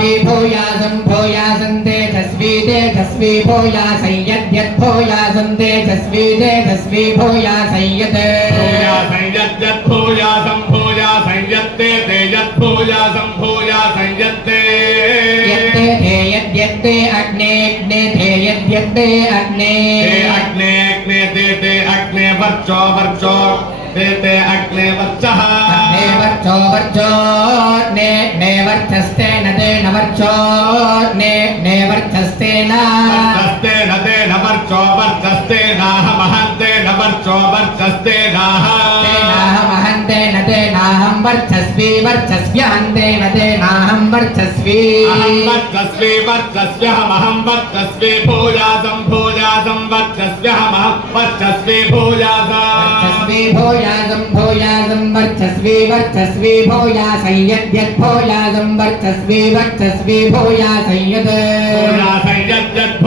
भूयासं भूयासं तेजस्वी भूयासं यद्यद् भूयासं तेजस्वी भूयासं यत् भूयासं यद्यद् भूयासं भूयासं यत्ते तेजद् भूयासं भूयासं यत्ते यत्ते ते यद्यत्ते अग्ने अग्ने ते यद्यत्ते अग्ने अग्ने अग्ने ते अग्ने वर्चो वर्चो ते अग्ने वर्चः अग्ने वर्चो वर्चो ने वर्चस्ते न ते न वर्चो ने वर्चस्ते न वर्चो वर्चस्ते नाह महन्ते न वर्चो वर्चस्ते नाह महन्ते न ते नाहं वर्चस्वी वर्चस्व्यहन्ते न ते नाहं वर्चस्वी वर्चस्व्यहमहं वर्चस्वी भूयासं भूयासं वर्चस्व्यहमहं वर्चस्वी भूयासं भूयासं वर्चस्वी भूयासं यद्यद् भूयासं वर्चस्वी भूयासं यत् भूयासं यद्यद्